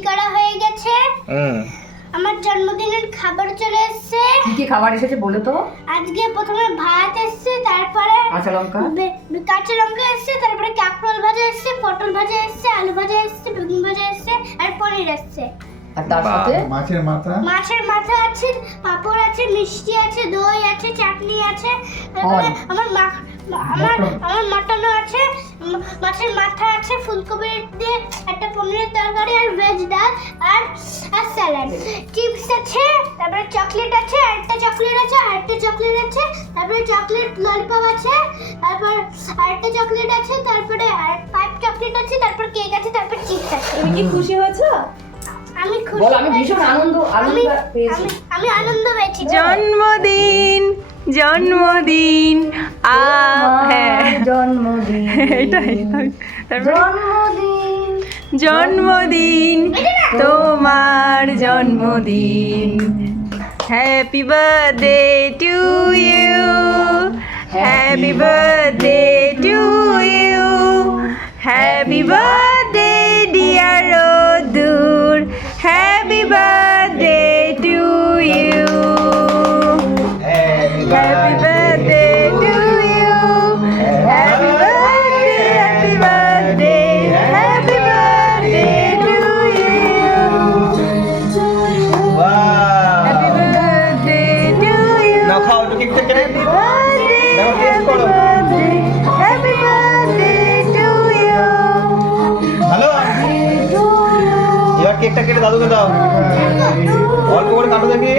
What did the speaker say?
করা হয়ে গেছে। আমার জন্মদিনের খাবার চলে এসেছে। কি কি খাবার এসেছে বলে তো? আজকে প্রথমে ভাত এসেছে তারপরে কাঁচা লঙ্কা? কাঁচা লঙ্কা এসছে তারপরে কাঁকরোল ভাজা এসেছে পটল ভাজা এসেছে আলু ভাজা এসেছে বেগুন ভাজা এসেছে আর পনির এসেছে। আর তার সাথে? মাছের মাথা। মাছের মাথা আছে পাঁপড় আছে মিষ্টি আছে দই আছে চাটনি আছে তারপরে আমার মা- আমার আমার মাটনও আছে মাছের মাথা আছে ফুলকপি দিয়ে একটা পনিরের তরকারি আর ভেজ ডাল আর আর স্যালাড চিপস আছে তারপরে চকলেট আছে আরেকটা চকলেট আছে আরেকটা চকলেট আছে তারপরে চকলেট ললিপপ আছে তারপর আরেকটা চকলেট আছে তারপরে আর ফাইভ চকলেট আছে তারপর কেক আছে তারপর চিপস আছে। তুমি কি খুশি হয়েছো? আমি খুশি বল আমি ভীষণ আনন্দ আনন্দ আমি পেয়েছি। আমি- আমি আনন্দ পেয়েছি। জন্মদিন জন্মদিন। এটাই। জন্মদিন। জন্মদিন তোমার জন্মদিন। Happy birthday to you happy birthday to you happy birthday taste happy করো। ভালো এবার কেকটা কেটে দাদুকে দাও অল্প করে কাটো দেখি